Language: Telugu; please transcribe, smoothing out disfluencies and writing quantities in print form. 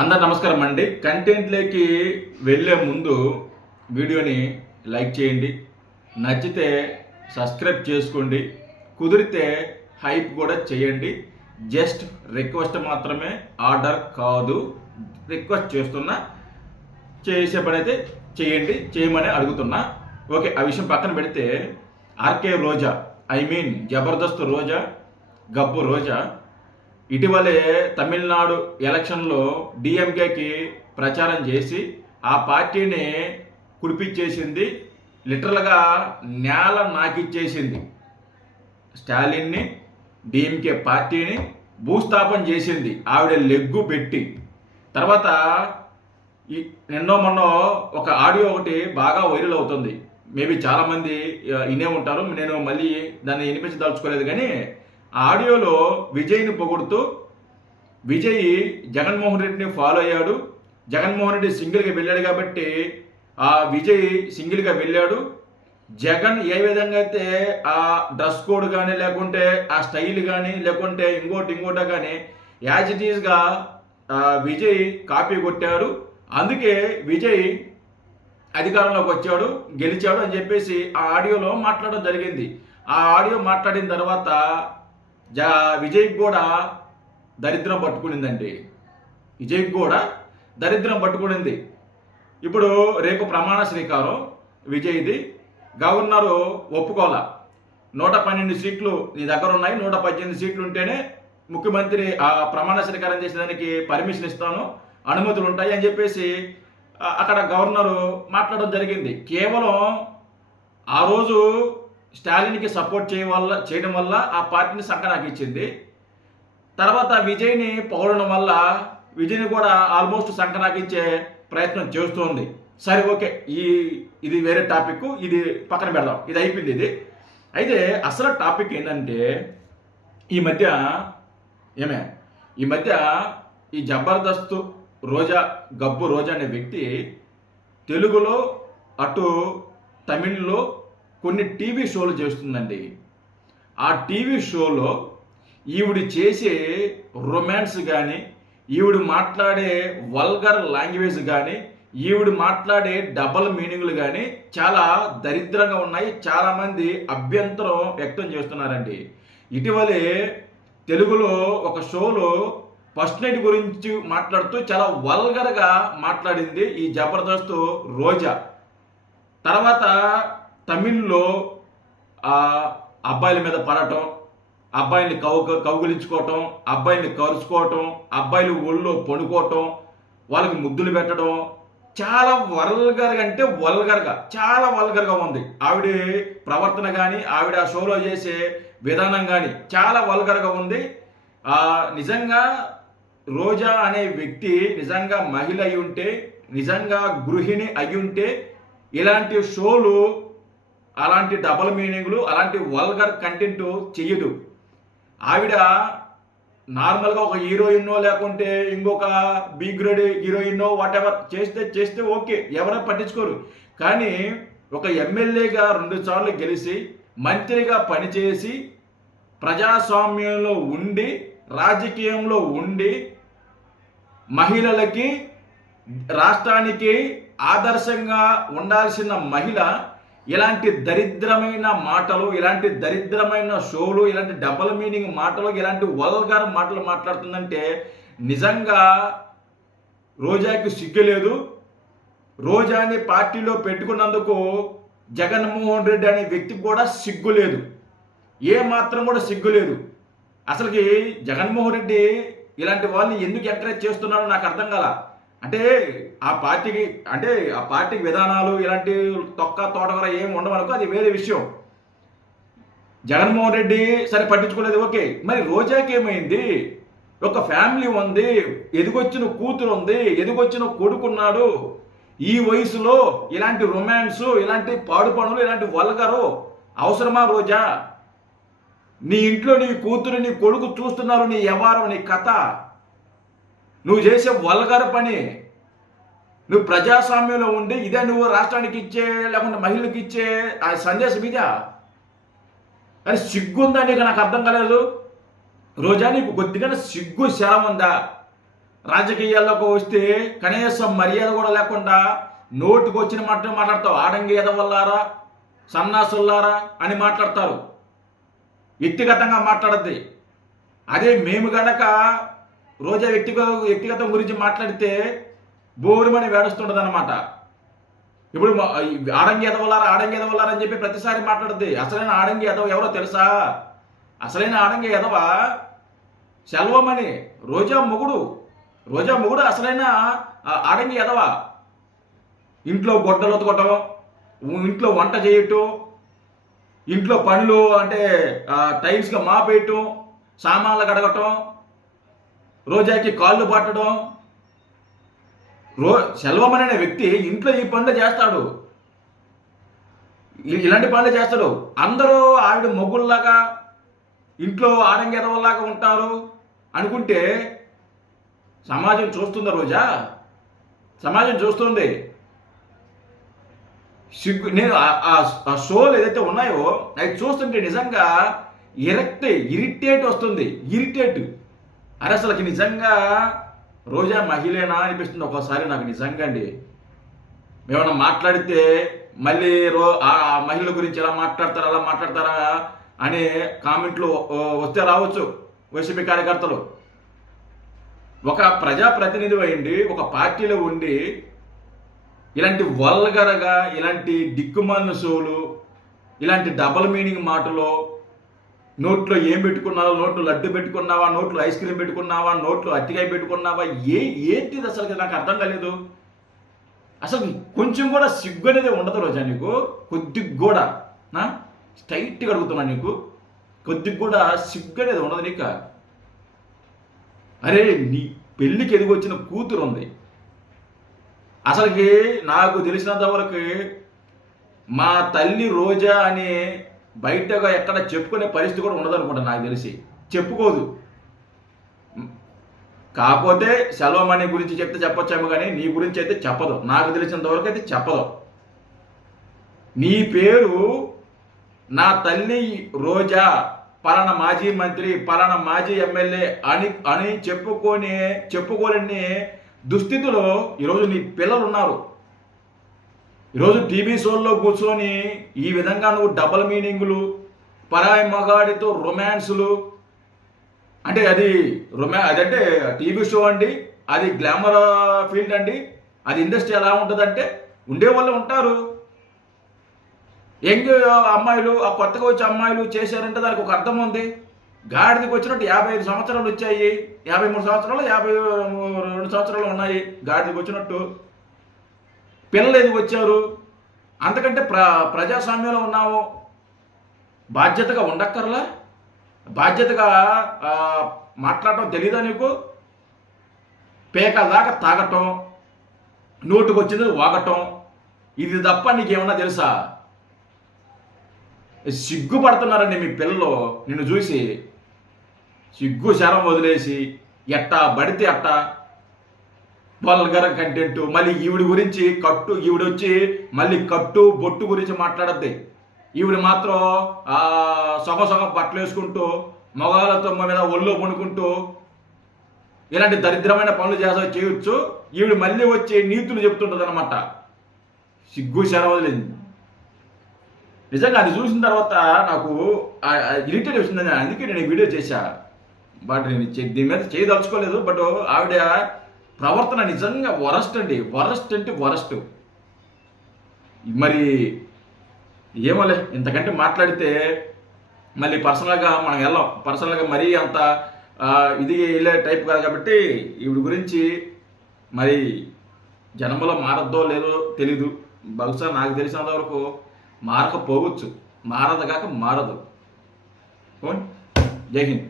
అందరు నమస్కారం అండి. కంటెంట్లోకి వెళ్ళే ముందు వీడియోని లైక్ చేయండి, నచ్చితే సబ్స్క్రైబ్ చేసుకోండి, కుదిరితే హైప్ కూడా చేయండి. జస్ట్ రిక్వెస్ట్ మాత్రమే, ఆర్డర్ కాదు. రిక్వెస్ట్ చేస్తున్నా, చేసే పని అయితే చేయండి, చేయమని అడుగుతున్నా. ఓకే, ఆ విషయం పక్కన పెడితే ఆర్కే రోజా, జబర్దస్త్ రోజా, గబ్బు రోజా ఇటీవలే తమిళనాడు ఎలక్షన్లో డిఎంకేకి ప్రచారం చేసి ఆ పార్టీని కుడిపించేసింది. లిటరల్గా నేల నాకిచ్చేసింది. స్టాలిన్ని, డిఎంకే పార్టీని భూస్థాపన చేసింది ఆవిడ లెగ్గు పెట్టి. తర్వాత నిన్నో మొన్నో ఒక ఆడియో ఒకటి బాగా వైరల్ అవుతుంది. మేబీ చాలామంది వినే ఉంటారు, నేను మళ్ళీ దాన్ని వినిపించదలుచుకోలేదు. కానీ ఆ ఆడియోలో విజయ్ని పొగుడుతూ, విజయ్ జగన్మోహన్ రెడ్డిని ఫాలో అయ్యాడు, జగన్మోహన్ రెడ్డి సింగిల్గా వెళ్ళాడు కాబట్టి ఆ విజయ్ సింగిల్గా వెళ్ళాడు. జగన్ ఏ విధంగా అయితే ఆ డ్రెస్ కోడ్ కానీ, లేకుంటే ఆ స్టైల్ కానీ, లేకుంటే ఇంకోట కానీ యాజ్ ఇట్ ఈస్గా విజయ్ కాపీ కొట్టాడు. అందుకే విజయ్ అధికారంలోకి వచ్చాడు, గెలిచాడు అని చెప్పేసి ఆ ఆడియోలో మాట్లాడడం జరిగింది. ఆ ఆడియో మాట్లాడిన తర్వాత విజయ్కి కూడా దరిద్రం పట్టుకునిందండి. విజయ్కి కూడా దరిద్రం పట్టుకునింది. ఇప్పుడు రేపు ప్రమాణ స్వీకారం విజయ్ది. గవర్నరు ఒప్పుకోవాల. 112 సీట్లు నీ దగ్గర ఉన్నాయి, 118 సీట్లు ఉంటేనే ముఖ్యమంత్రి ఆ ప్రమాణ స్వీకారం చేసేదానికి పర్మిషన్ ఇస్తాను, అనుమతులు ఉంటాయి అని చెప్పేసి అక్కడ గవర్నరు మాట్లాడడం జరిగింది. కేవలం ఆ రోజు స్టాలిన్కి సపోర్ట్ చేయడం వల్ల ఆ పార్టీని సంకనాకి ఇచ్చింది. తర్వాత విజయ్ని పొగడడం వల్ల విజయ్ని కూడా ఆల్మోస్ట్ సంకనాకించే ప్రయత్నం చేస్తుంది. సరే, ఓకే, ఇది వేరే టాపిక్, ఇది పక్కన పెడదాం, ఇది అయిపోయింది. ఇది అయితే అసలు టాపిక్ ఏంటంటే ఈ మధ్య ఈ జబర్దస్త్ రోజా, గబ్బు రోజా అనే వ్యక్తి తెలుగులో అటు తమిళ్లో కొన్ని టీవీ షోలు చేస్తుందండి. ఆ టీవీ షోలో ఈవిడ చేసే రొమాన్స్ కానీ, ఈవిడ మాట్లాడే వల్గర్ లాంగ్వేజ్ కానీ, ఈవిడ మాట్లాడే డబల్ మీనింగ్లు కానీ చాలా దరిద్రంగా ఉన్నాయి. చాలామంది అభ్యంతరం వ్యక్తం చేస్తున్నారండి. ఇటీవలే తెలుగులో ఒక షోలో ఫస్ట్ నైట్ గురించి మాట్లాడుతూ చాలా వల్గర్గా మాట్లాడింది ఈ జబర్దస్త్ రోజా. తర్వాత తమిళ్లో అబ్బాయిల మీద పడటం, అబ్బాయిని కౌగులించుకోవటం, అబ్బాయిని కరుచుకోవటం, అబ్బాయిలు ఒళ్ళో పడుకోవటం, వాళ్ళకి ముద్దులు పెట్టడం, చాలా చాలా వల్గర్గా ఉంది. ఆవిడ ప్రవర్తన కానీ, ఆవిడ ఆ షోలో చేసే విధానం కానీ చాలా వల్గర్గా ఉంది. నిజంగా రోజా అనే వ్యక్తి నిజంగా మహిళ అయి ఉంటే, నిజంగా గృహిణి అయి ఉంటే ఇలాంటి షోలు, అలాంటి డబల్ మీనింగ్లు, అలాంటి వల్గర్ కంటెంట్ చెయ్యదు. ఆవిడ నార్మల్గా ఒక హీరోయిన్నో లేకుంటే ఇంకొక బి గ్రేడ్ హీరోయిన్నో వాటెవర్ చేస్తే ఓకే, ఎవరైనా పట్టించుకోరు. కానీ ఒక ఎమ్మెల్యేగా 2 సార్లు గెలిచి, మంత్రిగా పనిచేసి, ప్రజాస్వామ్యంలో ఉండి, రాజకీయంలో ఉండి, మహిళలకి, రాష్ట్రానికి ఆదర్శంగా ఉండాల్సిన మహిళ ఇలాంటి దరిద్రమైన మాటలు, ఇలాంటి దరిద్రమైన షోలు, ఇలాంటి డబల్ మీనింగ్ మాటలు, ఇలాంటి వల్గర్ మాటలు మాట్లాడుతుందంటే నిజంగా రోజాకి సిగ్గులేదు. రోజాని పార్టీలో పెట్టుకున్నందుకు జగన్మోహన్ రెడ్డి అనే వ్యక్తికి కూడా సిగ్గులేదు, ఏ మాత్రం కూడా సిగ్గులేదు. అసలుకి జగన్మోహన్ రెడ్డి ఇలాంటి వాళ్ళని ఎందుకు ఎంకరేజ్ చేస్తున్నారో నాకు అర్థం కాల. అంటే ఆ పార్టీకి విధానాలు ఇలాంటి తోటకూర ఏమి ఉండవనుకో, అది వేరే విషయం. జగన్మోహన్ రెడ్డి సరే పట్టించుకోలేదు, ఓకే. మరి రోజాకి ఏమైంది? ఒక ఫ్యామిలీ ఉంది, ఎదిగొచ్చిన కూతురు ఉంది, ఎదిగొచ్చిన కొడుకున్నాడు. ఈ వయసులో ఇలాంటి రొమాన్స్, ఇలాంటి పాడు పనులు, ఇలాంటి వల్గరు అవసరమా రోజా? నీ ఇంట్లో నీ కూతురు, నీ కొడుకు చూస్తున్నారు, నీ వ్యవహారం, నీ కథ. నువ్వు చేసే వల్గర్ పని, నువ్వు ప్రజాస్వామ్యంలో ఉండి ఇదే నువ్వు రాష్ట్రానికి ఇచ్చే, లేకుంటే మహిళలకు ఇచ్చే ఆ సందేశం ఇదా? అని సిగ్గుందా నీకు? నాకు అర్థం కాలేదు. రోజా, నీకు కొద్దిగా సిగ్గు శరం ఉందా? రాజకీయాల్లోకి వస్తే కనీసం మర్యాద కూడా లేకుండా నోటుకు వచ్చిన మాట మాట్లాడతావు. ఆడంగి ఎదవల్లారా, సన్నాసుల్లారా అని మాట్లాడతారు. వ్యక్తిగతంగా మాట్లాడద్ది. అదే మేము గనక రోజా వ్యక్తిగతం గురించి మాట్లాడితే బోరుమని వేడుస్తుండదు అనమాట. ఇప్పుడు ఆడంగి ఎదవల్లారా అని చెప్పి ప్రతిసారి మాట్లాడద్ది. అసలైన ఆడంగి ఎదవ ఎవరో తెలుసా? అసలైన ఆడంగి ఎదవ సెల్వమణి, రోజా మొగుడు అసలైన ఆడంగి ఎదవ. ఇంట్లో గొడ్డలు ఉతకటం, ఇంట్లో వంట చేయటం, ఇంట్లో పనులు అంటే టైల్స్గా మాపేయటం, సామాన్లు కడగటం, రోజాకి కాళ్ళు పట్టడం. సెల్వమణి అనే వ్యక్తి ఇంట్లో ఈ పనులు చేస్తాడు, ఇలాంటి పనులు చేస్తాడు. అందరూ ఆవిడ మొగ్గుల్లాగా ఇంట్లో ఆడంగి ఎదవల్లాగా ఉంటారు అనుకుంటే సమాజం చూస్తుందా? రోజా సమాజం చూస్తుంది. నేను ఆ షోలు ఏదైతే ఉన్నాయో అవి చూస్తుంటే నిజంగా ఇరిటేట్ వస్తుంది. అరే అసలుకి నిజంగా రోజా మహిళనా అనిపిస్తుంది ఒక్కోసారి నాకు నిజంగా అండి. ఏమన్నా మాట్లాడితే మళ్ళీ ఆ మహిళల గురించి ఎలా మాట్లాడతారా అనే కామెంట్లు వస్తే రావచ్చు వైసీపీ కార్యకర్తలు. ఒక ప్రజాప్రతినిధి అయింది, ఒక పార్టీలో ఉండి ఇలాంటి వల్గరగా, ఇలాంటి దిక్కుమాలిన షోలు, ఇలాంటి డబల్ మీనింగ్ మాటలు, నోట్లో ఏం పెట్టుకున్నావా, నోట్లో లడ్డు పెట్టుకున్నావా, నోట్లో ఐస్ క్రీమ్ పెట్టుకున్నావా, నోట్లో అట్టికాయ పెట్టుకున్నావా, ఏంటిది అసలు నాకు అర్థం కాలేదు. అసలు కొంచెం కూడా సిగ్గు అనేది ఉండదు రోజా నీకు? కొద్దిగా కూడా స్ట్రైట్గా అడుగుతున్నా, నీకు కొద్దిగా కూడా సిగ్గు అనేది ఉండదు నీకు? అరే నీ పెళ్ళికి ఎదిగొచ్చిన కూతురు ఉంది. అసలుకి నాకు తెలిసినంత వరకు మా తల్లి రోజా అని బయటగా ఎక్కడ చెప్పుకునే పరిస్థితి కూడా ఉండదనుకుంటా. నాకు తెలిసి చెప్పుకోదు. కాకపోతే సెల్వమణి గురించి చెప్తే చెప్పొచ్చాము, కానీ నీ గురించి అయితే చెప్పదు. నాకు తెలిసినంత వరకు అయితే చెప్పదు. నీ పేరు నా తల్లి రోజా, పలానా మాజీ మంత్రి, పలానా మాజీ ఎమ్మెల్యే అని చెప్పుకోలేని దుస్థితిలో ఈరోజు నీ పిల్లలు ఉన్నారు. ఈరోజు టీవీ షోల్లో కూర్చొని ఈ విధంగా నువ్వు డబల్ మీనింగులు, పరాయి మగాడితో రొమాన్సులు, అంటే అదంటే టీవీ షో అండి, అది గ్లామర్ ఫీల్డ్ అండి, అది ఇండస్ట్రీ ఎలా ఉంటుందంటే ఉండేవాళ్ళు ఉంటారు. యంగ్ అమ్మాయిలు, ఆ కొత్తగా వచ్చే అమ్మాయిలు చేశారంటే దానికి ఒక అర్థం ఉంది. గాడిదకి వచ్చినట్టు 55 సంవత్సరాలు వచ్చాయి, 53 సంవత్సరాలు 52 సంవత్సరాలు ఉన్నాయి గాడిదకి వచ్చినట్టు. పిల్లలు ఎందుకు వచ్చారు? అంతకంటే ప్రజాస్వామ్యంలో ఉన్నావు, బాధ్యతగా ఉండక్కర్లా? బాధ్యతగా మాట్లాడటం తెలీదా నీకు? పేకల దాకా తాగటం, నోటుకు వచ్చింది వాగటం, ఇది తప్ప నీకేమన్నా తెలుసా? సిగ్గుపడుతున్నారండి మీ పిల్లలు నిన్ను చూసి. సిగ్గు శరం వదిలేసి ఎట్టా పడితే అట్టా వల్గర కంటెంట్. మళ్ళీ ఈవిడి గురించి ఈవిడొచ్చి మళ్ళీ కట్టు బొట్టు గురించి మాట్లాడద్ది. ఈవిడ మాత్రం సొగ బట్టలు వేసుకుంటూ మగాళ్ళతో మీద ఒళ్ళో పడుకుంటూ ఇలాంటి దరిద్రమైన పనులు చేయొచ్చు. ఈవిడ మళ్ళీ వచ్చి నీతులు చెప్తుంటుంది అనమాట. సిగ్గు శరం వదిలేదు. నిజంగా అది చూసిన తర్వాత నాకు ఇరిటేట్ వచ్చిందని, అందుకే నేను వీడియో చేశా. బట్ నేను దీని మీద చేయదలుచుకోలేదు. బట్ ఆవిడ ప్రవర్తన నిజంగా వరస్ట్ అండి, వరస్ట్ అంటే వరస్ట్. మరి ఏమోలే, ఇంతకంటే మాట్లాడితే మళ్ళీ పర్సనల్గా మనం వెళ్ళాం. పర్సనల్గా మరీ అంత ఇది వెళ్ళే టైప్ కాదు కాబట్టి ఈవిడ గురించి మరి జనంలో మారద్దో లేదో తెలీదు. బహుశా నాకు తెలిసినంత వరకు మారకపోవచ్చు, మారదు కాక మారదు. జై హింద్.